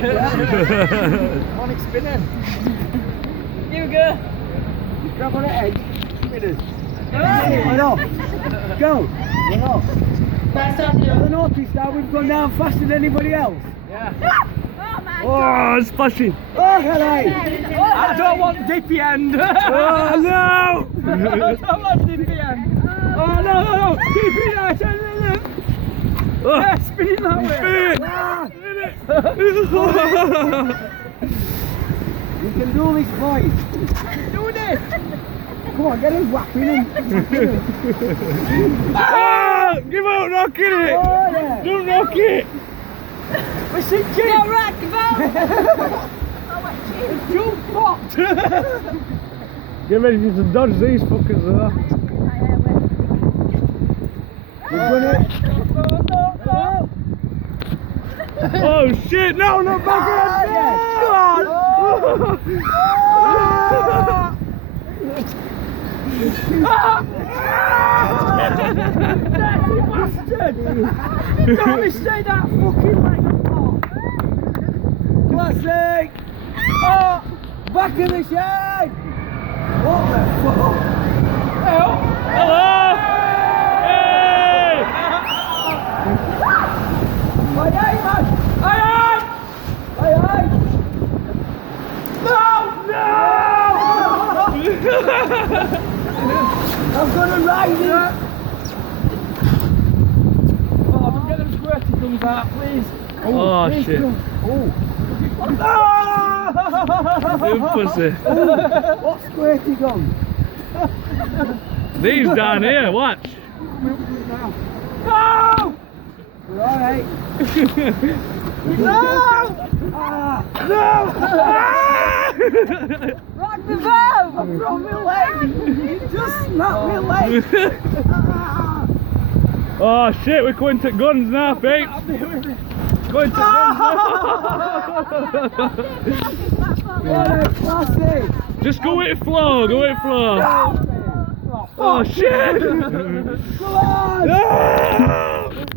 Come on, it's spinning. Here we go. Just grab on the edge. Spinners. Right off. Go. Right off. The notice now we've gone down faster than anybody else. Yeah. Oh, it's splashing. Oh, hello. I don't want dippy end. Oh, no. I don't want dippy end. Oh, no. Keep it nice. Oh. Yeah, spin it that way. You can do this, boys. Do this. Come on, get him whapping him. Ah, give out knocking it. Oh, yeah. Don't knock it. We're sinking. Go right, go. It's too hot. Get ready to dodge these fuckers there. We've done it. Oh shit, no, not back in. Dirty bastard! Don't me say that fucking like a pot. Classic. Oh, back in the shed. What the fuck? Hello. Hey. Aye, aye, man. Aye, aye. Aye, aye. No, no. I'm gonna ride it. Oh, get them squirty guns out, please. Oh shit. Oh. You pussy. What squirty gun? These down here, watch. No! We're alright. No! Ah, no! Ah! Rock the valve! I broke my leg! Just snapped my leg! Ah! Oh shit, we're going to guns now, babe. Going to guns What a classic! Just go with the flow, go with the flow. Oh shit! Come on! Ah!